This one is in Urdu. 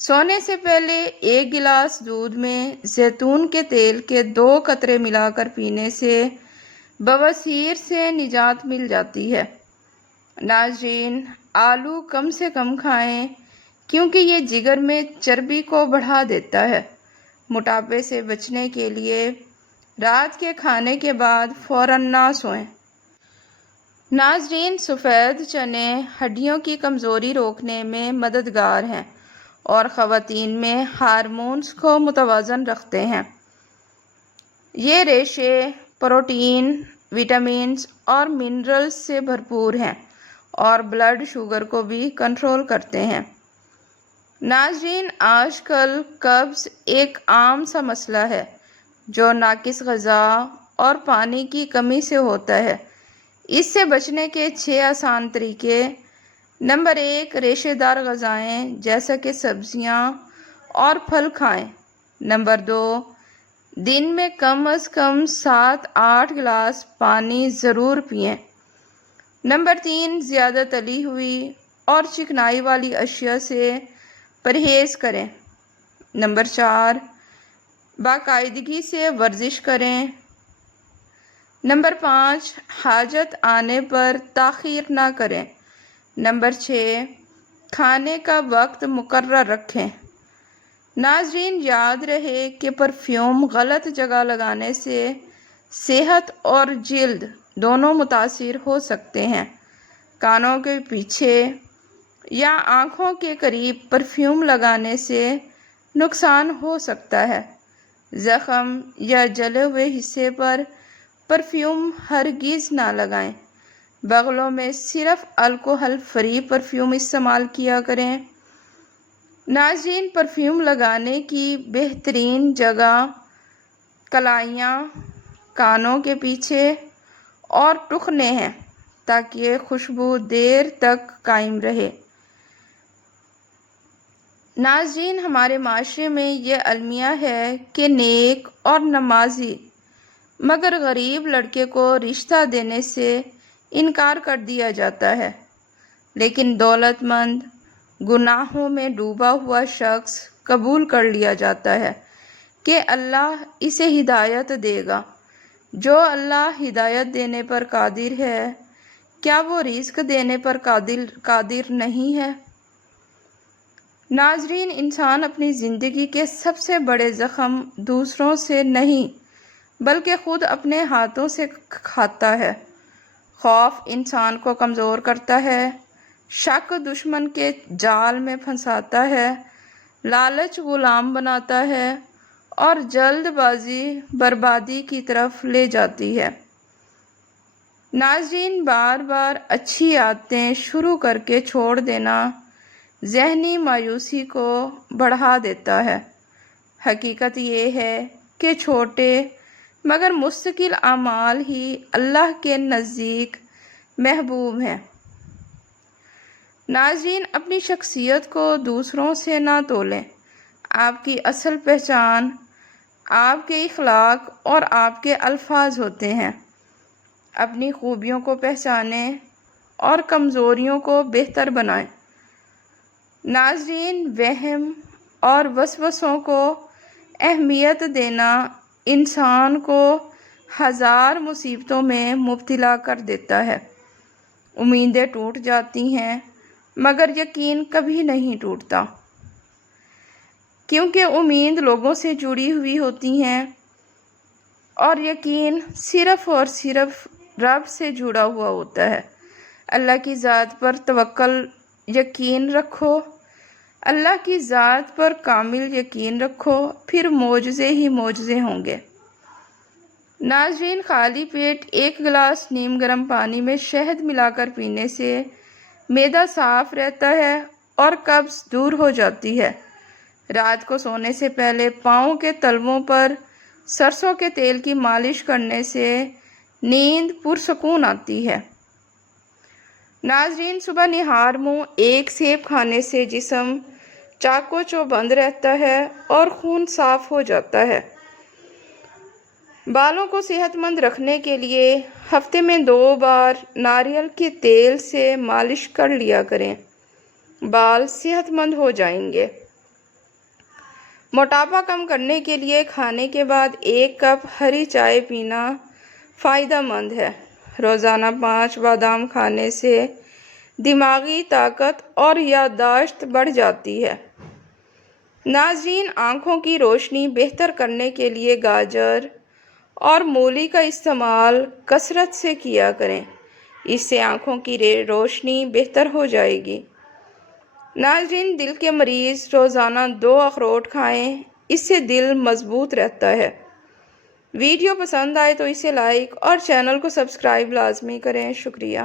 سونے سے پہلے 1 گلاس دودھ میں زیتون کے تیل کے 2 قطرے ملا کر پینے سے بواسیر سے نجات مل جاتی ہے۔ ناظرین، آلو کم سے کم کھائیں کیونکہ یہ جگر میں چربی کو بڑھا دیتا ہے۔ موٹاپے سے بچنے کے لیے رات کے کھانے کے بعد فوراً نہ سوئیں۔ ناظرین، سفید چنے ہڈیوں کی کمزوری روکنے میں مددگار ہیں اور خواتین میں ہارمونز کو متوازن رکھتے ہیں۔ یہ ریشے پروٹین، وٹامنز اور منرلز سے بھرپور ہیں اور بلڈ شوگر کو بھی کنٹرول کرتے ہیں۔ ناظرین، آج کل قبض ایک عام سا مسئلہ ہے جو ناقص غذا اور پانی کی کمی سے ہوتا ہے۔ اس سے بچنے کے 6 آسان طریقے: نمبر 1، ریشے دار غذائیں جیسا کہ سبزیاں اور پھل کھائیں۔ نمبر 2، دن میں کم از کم 7-8 گلاس پانی ضرور پئیں۔ نمبر 3، زیادہ تلی ہوئی اور چکنائی والی اشیاء سے پرہیز کریں۔ نمبر 4، باقاعدگی سے ورزش کریں۔ نمبر 5، حاجت آنے پر تاخیر نہ کریں۔ نمبر 6، کھانے کا وقت مقرر رکھیں۔ ناظرین، یاد رہے کہ پرفیوم غلط جگہ لگانے سے صحت اور جلد دونوں متاثر ہو سکتے ہیں۔ کانوں کے پیچھے یا آنکھوں کے قریب پرفیوم لگانے سے نقصان ہو سکتا ہے۔ زخم یا جلے ہوئے حصے پر پرفیوم ہرگز نہ لگائیں۔ بغلوں میں صرف الکحل فری پرفیوم استعمال کیا کریں۔ ناظرین، پرفیوم لگانے کی بہترین جگہ کلائیاں، کانوں کے پیچھے اور ٹخنے ہیں تاکہ یہ خوشبو دیر تک قائم رہے۔ ناظرین، ہمارے معاشرے میں یہ المیہ ہے کہ نیک اور نمازی مگر غریب لڑکے کو رشتہ دینے سے انکار کر دیا جاتا ہے، لیکن دولت مند گناہوں میں ڈوبا ہوا شخص قبول کر لیا جاتا ہے کہ اللہ اسے ہدایت دے گا۔ جو اللہ ہدایت دینے پر قادر ہے، کیا وہ رزق دینے پر قادر نہیں ہے؟ ناظرین، انسان اپنی زندگی کے سب سے بڑے زخم دوسروں سے نہیں بلکہ خود اپنے ہاتھوں سے کھاتا ہے۔ خوف انسان کو کمزور کرتا ہے، شک دشمن کے جال میں پھنساتا ہے، لالچ غلام بناتا ہے اور جلد بازی بربادی کی طرف لے جاتی ہے۔ ناظرین، بار بار اچھی عادتیں شروع کر کے چھوڑ دینا ذہنی مایوسی کو بڑھا دیتا ہے۔ حقیقت یہ ہے کہ چھوٹے مگر مستقل اعمال ہی اللہ کے نزدیک محبوب ہیں۔ ناظرین، اپنی شخصیت کو دوسروں سے نہ تولیں۔ آپ کی اصل پہچان آپ کے اخلاق اور آپ کے الفاظ ہوتے ہیں۔ اپنی خوبیوں کو پہچانیں اور کمزوریوں کو بہتر بنائیں۔ ناظرین، وہم اور وسوسوں کو اہمیت دینا انسان کو 1000 مصیبتوں میں مبتلا کر دیتا ہے۔ امیدیں ٹوٹ جاتی ہیں مگر یقین کبھی نہیں ٹوٹتا، کیونکہ امید لوگوں سے جڑی ہوئی ہوتی ہے اور یقین صرف اور صرف رب سے جڑا ہوا ہوتا ہے۔ اللہ کی ذات پر توکل یقین رکھو، اللہ کی ذات پر کامل یقین رکھو، پھر معجزے ہی معجزے ہوں گے۔ ناظرین، خالی پیٹ 1 گلاس نیم گرم پانی میں شہد ملا کر پینے سے معدہ صاف رہتا ہے اور قبض دور ہو جاتی ہے۔ رات کو سونے سے پہلے پاؤں کے تلووں پر سرسوں کے تیل کی مالش کرنے سے نیند پرسکون آتی ہے۔ ناظرین، صبح نہار منہ 1 سیب کھانے سے جسم چاق و چوبند رہتا ہے اور خون صاف ہو جاتا ہے۔ بالوں کو صحت مند رکھنے کے لیے ہفتے میں 2 بار ناریل کے تیل سے مالش کر لیا کریں، بال صحت مند ہو جائیں گے۔ موٹاپا کم کرنے کے لیے کھانے کے بعد 1 کپ ہری چائے پینا فائدہ مند ہے۔ روزانہ 5 بادام کھانے سے دماغی طاقت اور یادداشت بڑھ جاتی ہے۔ ناظرین، آنکھوں کی روشنی بہتر کرنے کے لیے گاجر اور مولی کا استعمال کثرت سے کیا کریں، اس سے آنکھوں کی روشنی بہتر ہو جائے گی۔ ناظرین، دل کے مریض روزانہ 2 اخروٹ کھائیں، اس سے دل مضبوط رہتا ہے۔ ویڈیو پسند آئے تو اسے لائک اور چینل کو سبسکرائب لازمی کریں۔ شکریہ۔